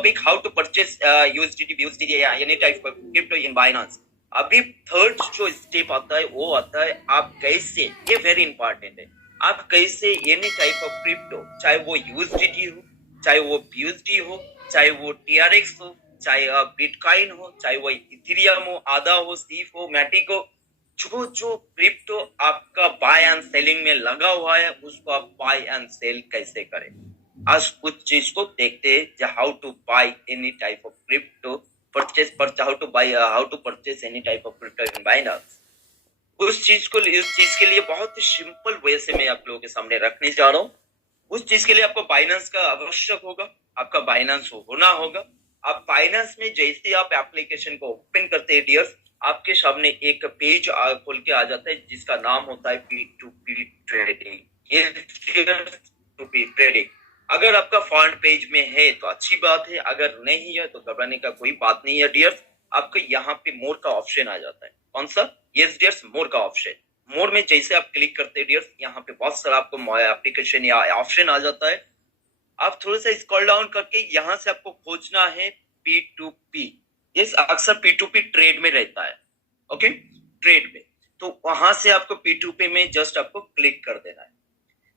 Topic how to purchase USDT BUSDT या any type of crypto in Binance. अभी third जो step आता है वो आता है आप कैसे, ये वेरी इंपॉर्टेंट है, आप कैसे एनी टाइप ऑफ क्रिप्टो, चाहे वो यूएसडीटी हो, चाहे वो बीयूएसडी हो, चाहे वो टीआरएक्स हो, चाहे बिटकॉइन हो, चाहे वो इथेरियम हो, आधा हो, सीफ हो, मैटिक हो, जो जो क्रिप्टो आपका बाय एंड सेलिंग में लगा हुआ है उसको आप बाय एंड सेल कैसे करें। आज कुछ चीज को देखते हैं, how to buy any type of crypto, how to purchase any type of crypto in Binance. उस चीज के लिए बहुत ही सिंपल वे से मैं आप लोगों के सामने रखने जा रहा हूँ। उस चीज के लिए आपको बाइनेंस का आवश्यक होगा, आपका बाइनेंस होना होगा। आप बाइनेंस में जैसे आप एप्लीकेशन को ओपन करते हैं डियर्स, आपके सामने एक पेज खोल के आ जाता है जिसका नाम होता है P2P ट्रेडिंग। अगर आपका फ्रंट पेज में है तो अच्छी बात है, अगर नहीं है तो घबराने का कोई बात नहीं है डियर्स। आपको यहाँ पे मोर का ऑप्शन आ जाता है। कौन सा? यस डियर्स, मोर का ऑप्शन। मोर में जैसे आप क्लिक करते हैं डियर्स, यहाँ पे बहुत सारा आपको एप्लीकेशन या ऑप्शन आ जाता है। आप थोड़ा सा स्क्रॉल डाउन करके यहाँ से आपको खोजना है P2P। यस, अक्सर P2P ट्रेड में रहता है, ओके, ट्रेड में। तो वहां से आपको P2P में जस्ट आपको क्लिक कर देना है।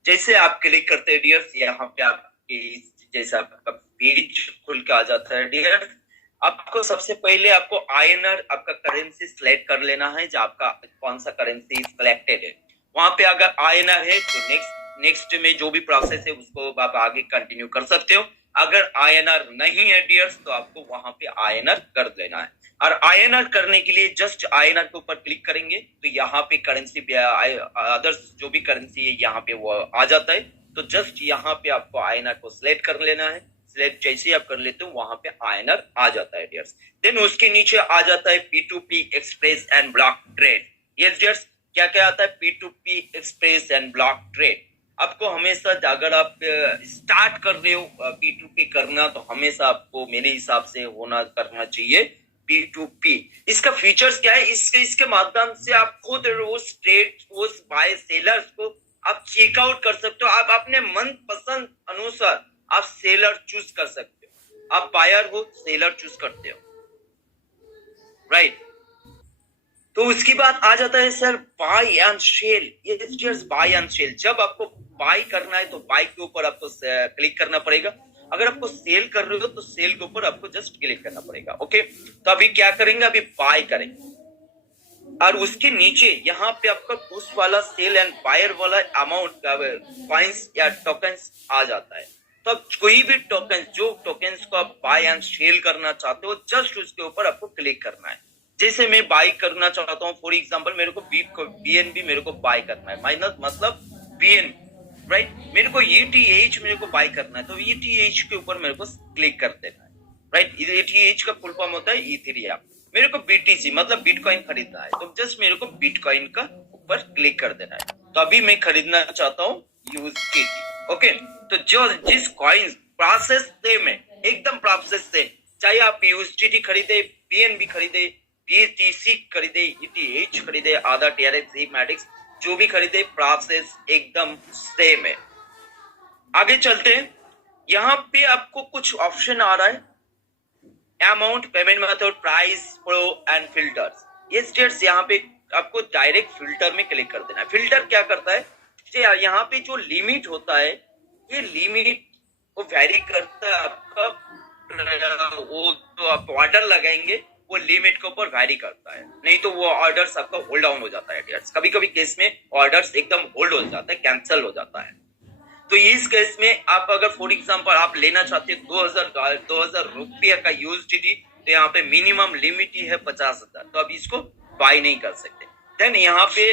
जैसे आप क्लिक करते हैं डियर्स, यहाँ पे आपके जैसे आपका पेज खुल के आ जाता है डियर्स, आपको सबसे पहले आपको आईएनआर आपका करेंसी सिलेक्ट कर लेना है, जो आपका कौन सा करेंसी सिलेक्टेड है। वहां पे अगर आईएनआर है तो नेक्स्ट में जो भी प्रोसेस है उसको आप आगे कंटिन्यू कर सकते हो। अगर आईएनआर नहीं है डियर्स तो आपको वहां पे आईएनआर कर देना है। और आईएनआर करने के लिए जस्ट आईएनआर के ऊपर क्लिक करेंगे तो यहाँ पे करेंसी अदर्स जो भी करेंसी है यहाँ पे वो आ जाता है। तो जस्ट यहाँ पे आपको आईएनआर को सिलेक्ट कर लेना है। सिलेक्ट जैसे ही आप कर लेते हो वहां पे आईएनआर आ जाता है डियर्स। देन उसके नीचे आ जाता है P2P express and block trade. Yes dears, क्या क्या आता है? P2P express and block trade. आपको हमेशा, अगर आप स्टार्ट कर रहे हो P2P करना, तो हमेशा आपको मेरे हिसाब से करना चाहिए P2P। इसका फीचर्स क्या है? इसके माध्यम से आप खुद उस ट्रेड, उस बाय सेलर्स को आप चेकआउट कर सकते हो। आप अपने मन पसंद अनुसार आप सेलर चूज कर सकते हो। आप बायर हो, सेलर चूज करते हो, राइट। तो उसकी बात आ जाता है सर बाय एंड सेल। ये बाय एंड सेल, जब आपको बाय करना है तो बाय के ऊपर आपको क्लिक करना पड़ेगा। अगर आपको सेल कर रहे हो तो सेल के ऊपर आपको जस्ट क्लिक करना पड़ेगा, ओके। तो अभी क्या करेंगे? अभी बाय करेंगे और उसके नीचे यहाँ पे आपका उस वाला सेल एंड बायर वाला अमाउंट कॉइंस या टोकन्स आ जाता है। तो अब कोई भी टोकन, जो टोकन्स को आप बाय एंड सेल करना चाहते हो, जस्ट उसके ऊपर आपको क्लिक करना है। जैसे मैं बाय करना चाहता हूँ, फॉर एग्जांपल मेरे को BNB मेरे को बाय करना है, माइनस मतलब BNB, राइट। मेरे को ETH मेरे को बाय करना है, तो ETH के ऊपर मेरे को क्लिक कर देना है, राइट। ETH का फुल फॉर्म होता है इथेरियम। मेरे को BTC मतलब बिटकॉइन खरीदना है, तो जस्ट मेरे को बिटकॉइन का ऊपर क्लिक कर देना है। तो अभी मैं खरीदना चाहता हूँ USDT, ओके। तो जो जिस कॉइन प्रोसेस सेम है, एकदम प्रोसेस सेम, चाहे आप USDT खरीदे, BNB खरीदे, BTC खरीदे, ETH खरीदे, आधा TRX, मैटिक्स जो भी खरीदे, प्रोसेस एकदम सेम है। आगे चलते हैं। यहाँ पे आपको कुछ ऑप्शन आ रहा है, amount, payment method, price, pro and filters. ये स्टेट्स यहाँ पे आपको डायरेक्ट फिल्टर में क्लिक कर देना है। फिल्टर क्या करता है? यहाँ पे जो लिमिट होता है, ये लिमिट वो वेरी करता है आपका, वो तो आप ऑर्डर लगाएंगे वो लिमिट के ऊपर वेरी करता है, नहीं तो वो ऑर्डर्स आपका होल्ड डाउन हो जाता है। कभी कभी केस में ऑर्डर्स एकदम होल्ड हो जाता है, कैंसिल हो जाता है। तो इस केस में आप अगर फॉर एग्जांपल आप लेना चाहते हैं 2000 रुपया का USDT, तो यहाँ पे मिनिमम लिमिट ही है 50,000, तो अब इसको बाय नहीं कर सकते। देन यहाँ पे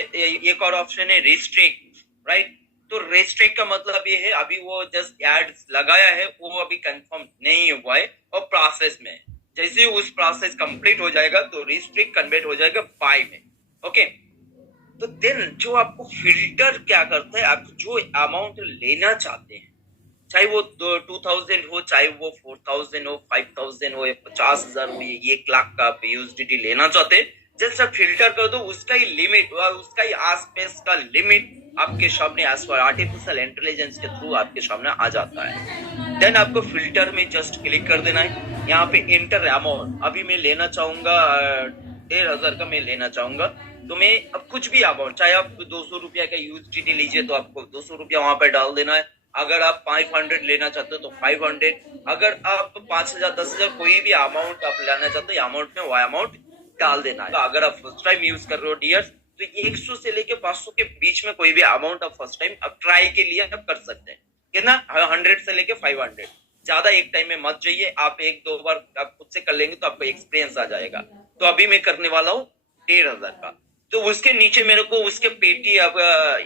एक और ऑप्शन है रिस्ट्रिक्ट, राइट। तो रिस्ट्रिक्ट का मतलब ये है अभी वो जस्ट एड्स लगाया है, वो अभी कंफर्म नहीं हुआ है और प्रोसेस में है। जैसे उस प्रोसेस कंप्लीट हो जाएगा तो रिस्ट्रिक्ट कन्वर्ट हो जाएगा बाय में, ओके। तो देन जो आपको फिल्टर क्या करता है, आप जो अमाउंट लेना चाहते हैं, चाहे वो 2000 हो, चाहे वो 4000 हो, 5000 हो, 50,000 हो, 1,00,000 का आप USDT लेना चाहते हैं, जस्ट आप फिल्टर कर दो, उसका ही लिमिट और उसका ही आसपास का लिमिट आपके सामने एज पर आर्टिफिशियल इंटेलिजेंस के थ्रू आपके सामने आ जाता है। देन आपको फिल्टर में जस्ट क्लिक कर देना है। यहाँ पे इंटर अमाउंट, अभी मैं लेना चाहूंगा 1500 का मैं लेना चाहूंगा, तो मैं अब कुछ भी अमाउंट, चाहे आप 200 रुपया का यूएसडीटी लीजिए तो आपको 200 रुपया वहां पर डाल देना है। अगर आप 500 लेना चाहते हो तो 500, अगर आप 5000 10,000 कोई भी अमाउंट आप लेना चाहते हो अमाउंट में वो अमाउंट डाल देना है। अगर आप फर्स्ट टाइम यूज कर रहे हो डियर्स, तो 100 से लेके 500 के बीच में कोई भी अमाउंट आप फर्स्ट टाइम आप ट्राई के लिए आप कर सकते हैं, कितना 100 से लेके 500, ज्यादा एक टाइम में मत जाइए। आप एक दो बार आप खुद से कर लेंगे तो आपको एक्सपीरियंस आ जाएगा। तो अभी मैं करने वाला हूँ 1500 का। तो उसके नीचे मेरे को उसके पेटीएम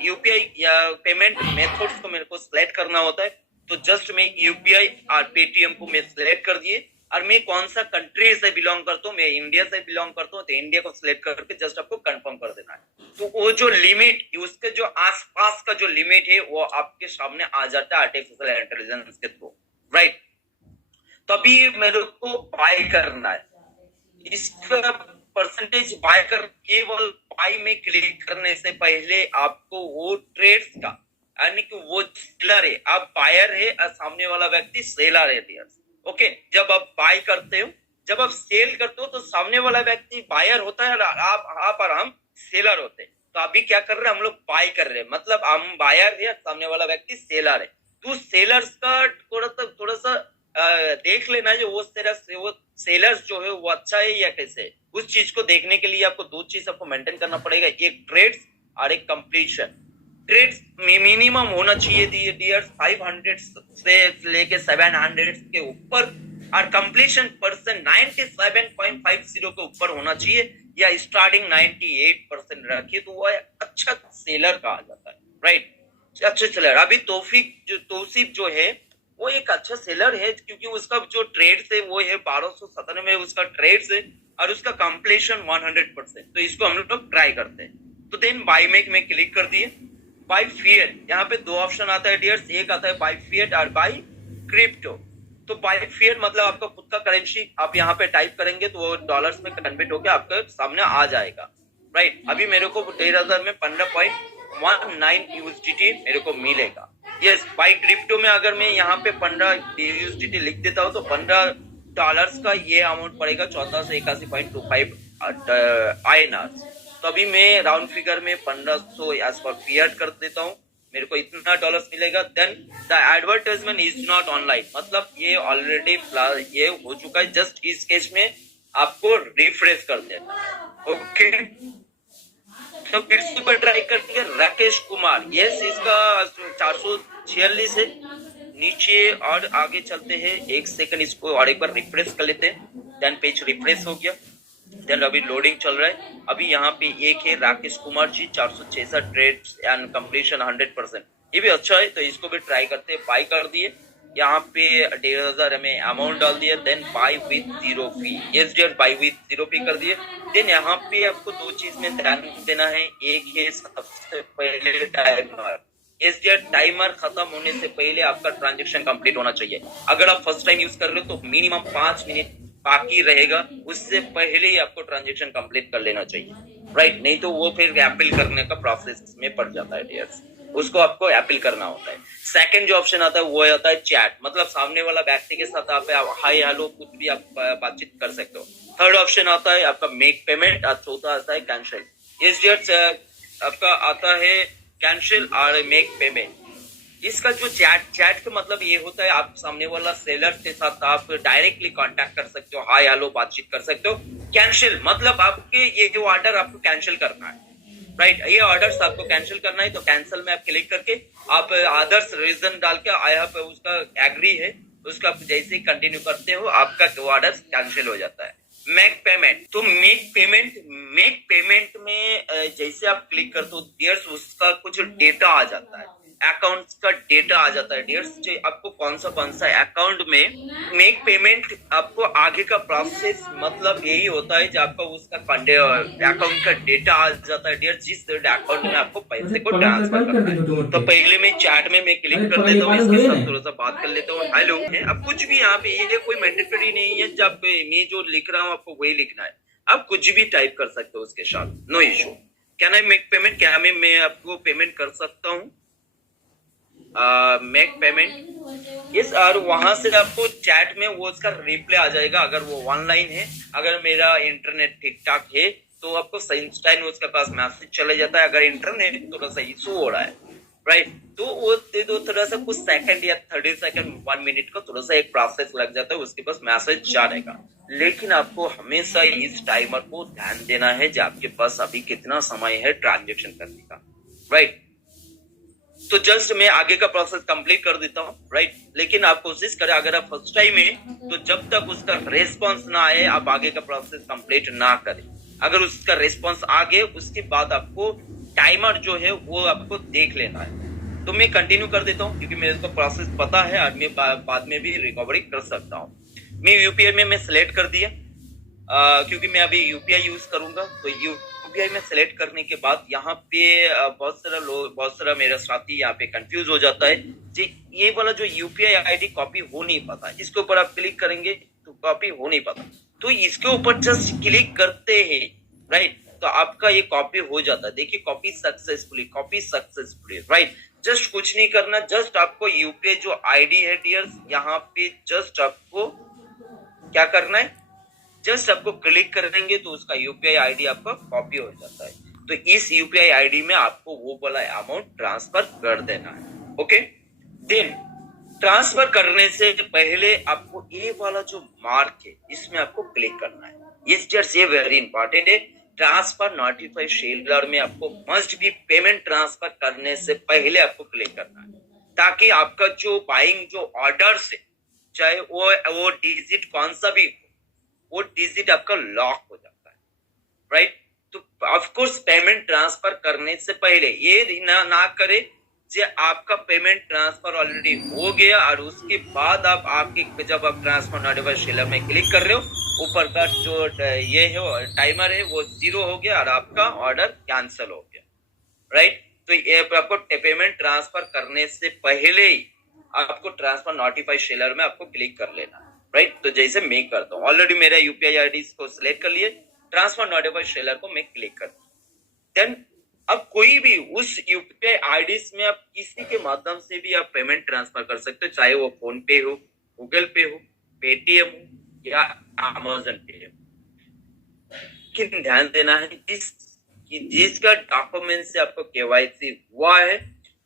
यूपीआई या पेमेंट मेथड्स को मेरे को सिलेक्ट करना होता है। तो जस्ट मैं यूपीआई और पेटीएम को मैं सिलेक्ट कर दिए, और मैं कौन सा कंट्री से बिलोंग करता हूँ, मैं इंडिया से बिलोंग करता हूँ, तो इंडिया को सिलेक्ट करके जस्ट आपको कंफर्म कर देना है। तो वो जो लिमिट, उसके जो आसपास का जो लिमिट है वो आपके सामने आ जाता है आर्टिफिशियल इंटेलिजेंस के थ्रू, राइट। तभी मेरे को बाय करना है, इसका परसेंटेज बाय कर, केवल बाय में क्लिक करने से पहले आपको वो ट्रेड्स का, यानी कि वो सेलर है, आप बायर है और सामने वाला व्यक्ति सेलर है डियर। ओके, जब आप बाय करते हो, जब आप सेल करते हो तो सामने वाला व्यक्ति बायर होता है और आप और हम सेलर होते हैं। तो अभी क्या कर रहे हैं, हम लोग बाय कर रहे हैं, मतलब हम बायर है, सामने वाला व्यक्ति सेलर है। तो सेलर्स का थोड़ा सा देख लेना जो वो सेलर्स जो है वो अच्छा है या कैसे है। उस चीज को देखने के लिए आपको दो चीज आपको मेंटेन करना पड़ेगा, एक ट्रेड्स और एक कंप्लीशन। ट्रेड्स मिनिमम होना चाहिए डियर्स 500 से लेके 700 के ऊपर, और कंप्लीशन परसेंट 97.50 के ऊपर होना चाहिए, या स्टार्टिंग 98% रखिए तो वो अच्छा सेलर कहा जाता है, राइट। अच्छा सेलर, अभी तौसीफ जो है वो एक अच्छा सेलर है, क्योंकि उसका जो ट्रेड्स है वो है 1297 में उसका ट्रेड्स है, और उसका कंप्लीशन 100%। तो इसको हम लोग ट्राई करते हैं। तो देन बाय मेक में क्लिक कर दिए। बाय फिएट, यहाँ पे दो ऑप्शन आता है डियर्स, एक आता है बाय फिएट और बाय क्रिप्टो। तो बाय फिएट मतलब आपका खुद का करेंसी, आप यहाँ पे टाइप करेंगे तो वो डॉलर्स में कन्वर्ट होकर आपके सामने आ जाएगा, राइट। अभी मेरे को 13,000 में 15.19 यूएसडीटी मेरे को मिलेगा। यस, बाय क्रिप्टो में अगर मैं यहाँ पे 15 यूएसडीटी लिख देता हूँ तो $15 का ये अमाउंट पड़ेगा 1481.25 INR। तो अभी मैं राउंड फिगर में 1500 एज पर फिएट कर देता हूँ, मेरे को इतना डॉलर्स मिलेगा। Then the advertisement is not online, मतलब ये ऑलरेडी ये हो चुका है, जस्ट इस केस में आपको रिफ्रेश कर देना, ओके। तो फिर से पर ट्राई करते हैं राकेश कुमार, यस, इसका 446 है नीचे, और आगे चलते हैं। एक सेकंड इसको और एक बार रिफ्रेश कर लेते हैं। देन पेज रिफ्रेश हो गया, देन अभी लोडिंग चल रहा है। अभी यहाँ पे एक है Rakesh Kumar ji 466 trades and completion 100%, ये भी अच्छा है, तो इसको भी ट्राई करते हैं। बाय कर दिए, यहाँ पे 15,000 में अमाउंट डाल दिया, then buy with zero fee, yes dear, buy with zero fee कर दिए। देन यहाँ पे आपको दो चीज में ध्यान देना है, एक है सबसे पहले टाइमर, यस डियर, टाइमर खत्म होने से पहले आपका ट्रांजेक्शन कंप्लीट होना चाहिए। अगर आप फर्स्ट टाइम यूज कर रहे हो तो मिनिमम 5 मिनट बाकी रहेगा, उससे पहले ही आपको ट्रांजेक्शन कंप्लीट कर लेना चाहिए, राइट। नहीं तो वो फिर अपील करने का प्रोसेस में पड़ जाता है डियर्स, उसको आपको अपील करना होता है। सेकंड जो ऑप्शन आता है वो आता है चैट, मतलब सामने वाला व्यक्ति के साथ आप हाय हेलो कुछ भी आप बातचीत कर सकते हो। थर्ड ऑप्शन आता है आपका मेक पेमेंट, और चौथा आता है कैंसिल। यस डियर, आपका आता है कैंसिल और मेक पेमेंट। इसका जो चैट का मतलब ये होता है आप सामने वाला सेलर के साथ आप डायरेक्टली कांटेक्ट कर सकते हो, हाय हेलो बातचीत कर सकते हो। कैंसिल मतलब आपके ये जो ऑर्डर आपको कैंसिल करना है, राइट, ये ऑर्डर्स आपको कैंसिल करना है। तो कैंसिल में आप क्लिक करके आप अदर्स रीजन डाल के आई हैव उसका एग्री है, उसका जैसे कंटिन्यू करते हो आपका ऑर्डर कैंसिल हो जाता है। मेक पेमेंट, तो मेक पेमेंट में जैसे आप क्लिक करते हो डियर्स, उसका कुछ डेटा आ जाता है, अकाउंट का डेटा आ जाता है डियर्स, आपको कौन सा अकाउंट में मेक पेमेंट, आपको आगे का प्रोसेस मतलब यही होता है, जब आपका उसका अकाउंट का डेटा आ जाता है डियर्स, जिस अकाउंट में आपको पैसे को ट्रांसफर करना है। तो पहले मैं चैट में मैं क्लिक कर लेता हूँ, इसके साथ थोड़ा सा बात कर लेता हूँ, हेलो। अब कुछ भी यहाँ पे ये कोई मैंडेटरी नहीं है, जब मैं जो लिख रहा हूँ आपको वही लिखना है, आप कुछ भी टाइप कर सकते हो उसके साथ, no issue. Can I make payment, क्या मैं आपको पेमेंट कर सकता हूँ? मेक पेमेंट यस, और वहां से आपको चैट में वो उसका रिप्लाई आ जाएगा अगर वो ऑनलाइन है। अगर मेरा इंटरनेट ठीक ठाक है तो आपको इंस्टाइन उसके पास मैसेज चले जाता है। अगर इंटरनेट थोड़ा सा इशू हो रहा है, राइट, तो वो दे दो थोड़ा सा कुछ सेकंड या 30 सेकंड 1 मिनट का थोड़ा सा एक प्रोसेस लग जाता है, उसके पास मैसेज जाने का। लेकिन आपको हमेशा इस टाइमर को ध्यान देना है जो आपके पास अभी कितना समय है ट्रांजेक्शन करने का, राइट। तो जस्ट मैं आगे का प्रोसेस कंप्लीट कर देता हूँ, राइट। लेकिन आप कोशिश करें अगर आप फर्स्ट टाइम है तो जब तक उसका रेस्पॉन्स ना आए आप आगे का प्रोसेस कंप्लीट ना करें। अगर उसका रेस्पॉन्स आ गए उसके बाद आपको टाइमर जो है वो आपको देख लेना है। तो मैं कंटिन्यू कर देता हूँ क्योंकि मेरे को प्रोसेस पता है और मैं बाद में भी रिकवरी कर सकता हूँ। मैं यूपीआई में मैं सिलेक्ट कर दिया क्योंकि मैं अभी यूपीआई यूज करूंगा। तो यूपीआई में सिलेक्ट करने के बाद यहाँ पे बहुत सारा मेरा साथी यहाँ पे कंफ्यूज हो जाता है जी, ये वाला जो यूपीआई आईडी कॉपी हो नहीं पाता। इसके ऊपर आप क्लिक करेंगे तो कॉपी हो नहीं पाता, तो इसके ऊपर जस्ट क्लिक करते हैं, राइट, तो आपका ये कॉपी हो जाता है। देखिए कॉपी सक्सेसफुली, राइट। जस्ट कुछ नहीं करना, जस्ट आपको यूपीआई जो आईडी है डियर, यहाँ पे जस्ट आपको क्या करना है, जस्ट आपको क्लिक करेंगे तो उसका यूपीआई आईडी आपका कॉपी हो जाता है। तो इस यूपीआई आईडी में आपको वो वाला अमाउंट ट्रांसफर कर देना है, ओके। देन ट्रांसफर करने से पहले आपको ये वाला जो मार्क है इसमें आपको क्लिक करना है। इस जस्ट ये वेरी इंपॉर्टेंट है। ट्रांसफर नोटिफाई शेड्यूलर में आपको मस्ट भी पेमेंट ट्रांसफर करने से पहले आपको क्लिक करना है, ताकि आपका जो बाइंग जो ऑर्डर से चाहे वो डिजिट कौन सा भी वो डिजिट आपका लॉक हो जाता है, राइट। तो ऑफ कोर्स पेमेंट ट्रांसफर करने से पहले ये ना करे जो आपका पेमेंट ट्रांसफर ऑलरेडी हो गया और उसके बाद आप आपके जब आप ट्रांसफर नोटिफाई शेड्यूलर में क्लिक कर रहे हो ऊपर का जो ये है टाइमर है वो 0 हो गया और आपका ऑर्डर कैंसिल हो गया, राइट। तो ये आपको पेमेंट ट्रांसफर करने से पहले ही आपको ट्रांसफर नोटिफाई शेड्यूलर में आपको क्लिक कर लेना है, राइट। तो जैसे मैं करता हूँ, ऑलरेडी मेरा यूपीआई आईडी को सिलेक्ट कर लिए, ट्रांसफर नोटिफाई शेड्यूलर को मैं क्लिक कर देन अब कोई भी उस यूपीआई आईडी में आप किसी के माध्यम से भी आप पेमेंट ट्रांसफर कर सकते हो, चाहे वो फोन पे हो, गूगल पे हो, पेटीएम हो या अमेजन पे हो। लेकिन ध्यान देना है जिसका डॉक्यूमेंट से आपको केवाईसी हुआ है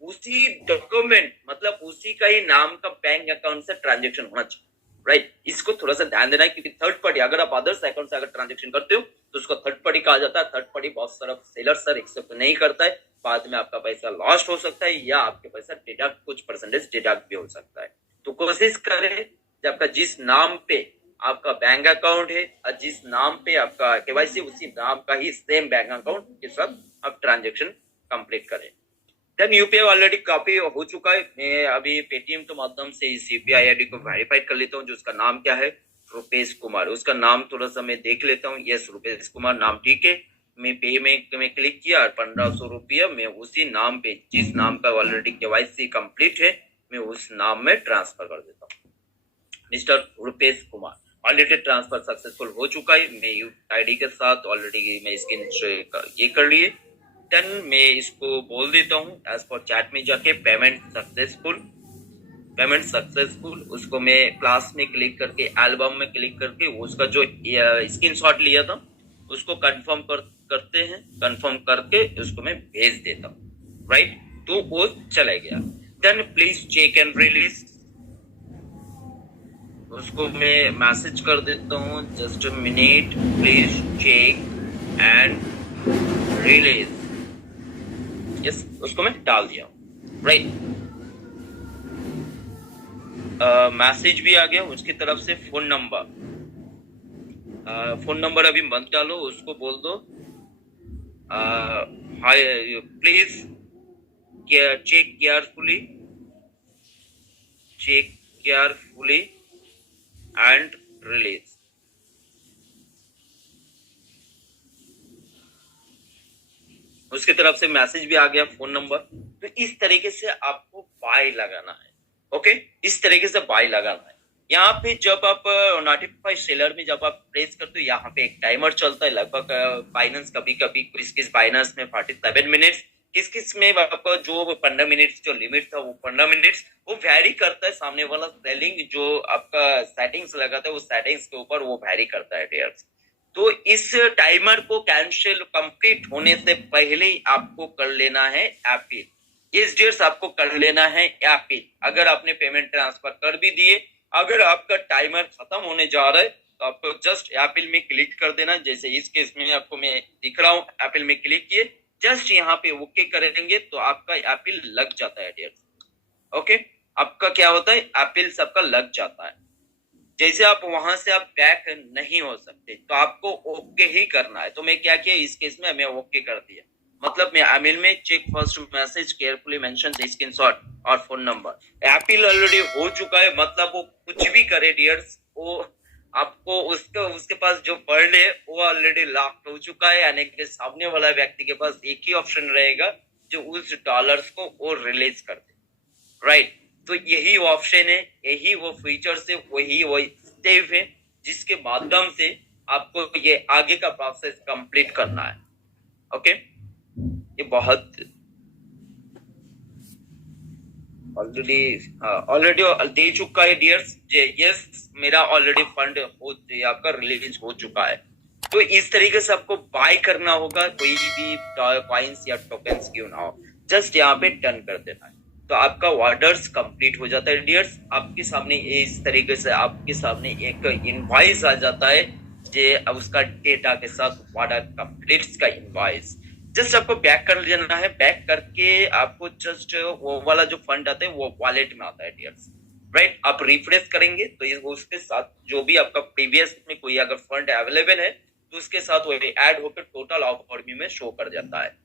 उसी डॉक्यूमेंट मतलब उसी का ही नाम का बैंक अकाउंट से ट्रांजेक्शन होना चाहिए, राइट। इसको थोड़ा सा ध्यान देना है क्योंकि थर्ड पार्टी अगर आप अदर्स अकाउंट से अगर ट्रांजेक्शन करते हो तो उसको थर्ड पार्टी कहा जाता है। थर्ड पार्टी बहुत सारा सेलर सर एक्सेप्ट नहीं करता है, बाद में आपका पैसा लॉस्ट हो सकता है या आपके पैसा डिडक्ट कुछ परसेंटेज डिडक्ट भी हो सकता है। तो कोशिश करें जब आपका जिस नाम पे आपका बैंक अकाउंट है और जिस नाम पे आपका केवाईसी उसी नाम का ही सेम बैंक अकाउंट के साथ आप ट्रांजेक्शन कंप्लीट करें। देन यूपीआई ऑलरेडी कॉपी हो चुका है। मैं अभी पेटीएम के माध्यम से इस यूपीआई आईडी को वेरीफाइड कर लेता हूँ जो उसका नाम क्या है, रुपेश कुमार। उसका नाम थोड़ा सा मैं देख लेता हूँ, यस रुपेश कुमार नाम ठीक है। मैं पे में क्लिक किया और 1500 रुपया मैं उसी नाम पे जिस नाम का ऑलरेडी केवाईसी कंप्लीट है मैं उस नाम में ट्रांसफर कर देता हूँ। Mister Rupesh Kumar already transfer successful हो चुका है। मैं आईडी के साथ ऑलरेडी मैं स्क्रीन ये कर लिए। देन मैं इसको बोल देता हूँ एज पर चैट में जाके पेमेंट सक्सेसफुल। उसको मैं क्लास में क्लिक करके एल्बम में क्लिक करके उसका जो स्क्रीनशॉट लिया था उसको कंफर्म करते हैं, कंफर्म करके उसको मैं भेज देता हूँ, राइट। तो वो चला गया। Then please check and release, उसको मैं मैसेज कर देता हूँ just a minute please check and release, yes उसको मैं डाल दिया हूँ, राइट। मैसेज भी आ गया उसकी तरफ से। फोन नंबर अभी मत डालो, उसको बोल दो hi please check carefully and release. उसकी तरफ से मैसेज भी आ गया, फोन नंबर। तो इस तरीके से आपको बाय लगाना है, ओके। इस तरीके से बाय लगाना है। यहाँ पे जब आप नोटिफाई सेलर में जब आप प्रेस करते हो यहाँ पे एक टाइमर चलता है लगभग बाइनेंस कभी किस बाइनेंस में 47 मिनट्स किस किस में आपका जो 15 मिनट्स जो लिमिट था वो 15 मिनट्स, वो वैरी करता है सामने वाला सेलिंग जो आपका सेटिंग्स लगाता है वो सेटिंग्स के ऊपर वो वैरी करता है डियर्स। तो इस टाइमर को कैंसिल कंप्लीट होने से पहले ही आपको कर लेना है अपील। इस डियर्स आपको कर लेना है अपील। अगर आपने पेमेंट ट्रांसफर कर भी दिए, अगर आपका टाइमर खत्म होने जा रहा है तो आपको जस्ट अपील में क्लिक कर देना। जैसे इस केस में आपको मैं दिख रहा हूँ, अपील में क्लिक किए, जस्ट यहाँ पे ओके करेंगे तो आपका अपील लग जाता है डियर्स। ओके, आपका क्या होता है, अपील सबका लग जाता है। जैसे आप वहां से आप बैक नहीं हो सकते तो आपको ओके ही करना है। तो मैं क्या किया इस केस में, मैं ओके कर दिया। मतलब मैं ईमेल में check first message carefully mention screenshot और फोन नंबर, अपील ऑलरेडी हो चुका है। मतलब वो कुछ भी करे डियर्स, वो आपको उसका उसके पास जो फंड है वो ऑलरेडी लॉक हो चुका है, यानी कि सामने वाला व्यक्ति के पास एक ही ऑप्शन रहेगा जो उस डॉलर्स को वो रिलीज कर दे, राइट। तो यही ऑप्शन है, यही वो फीचर्स है, वही वो स्टेप है जिसके माध्यम से आपको ये आगे का प्रोसेस कंप्लीट करना है। ओके, ये बहुत ऑलरेडी दे चुका है डियर्स। यस, मेरा ऑलरेडी फंड आपका रिलीज हो चुका है। तो इस तरीके से आपको बाय करना होगा, कोई भी कॉइन्स या टोकन्स क्यों ना हो, जस्ट यहाँ पे टर्न कर देना है तो आपका ऑर्डर्स कंप्लीट हो जाता है डियर्स। आपके सामने इस तरीके से आपके सामने एक इनवॉइस आ जाता है, जे उसका डेटा के साथ ऑर्डर कंप्लीट्स का इनवॉइस। जस्ट आपको बैक कर लेना है। बैक करके आपको जस्ट वो वाला जो फंड आता है वो वॉलेट में आता है डियर्स, राइट। आप रिफ्रेश करेंगे तो उसके साथ जो भी आपका प्रीवियस में कोई अगर फंड अवेलेबल है तो उसके साथ वो ऐड होकर टोटल ऑफ में शो कर जाता है।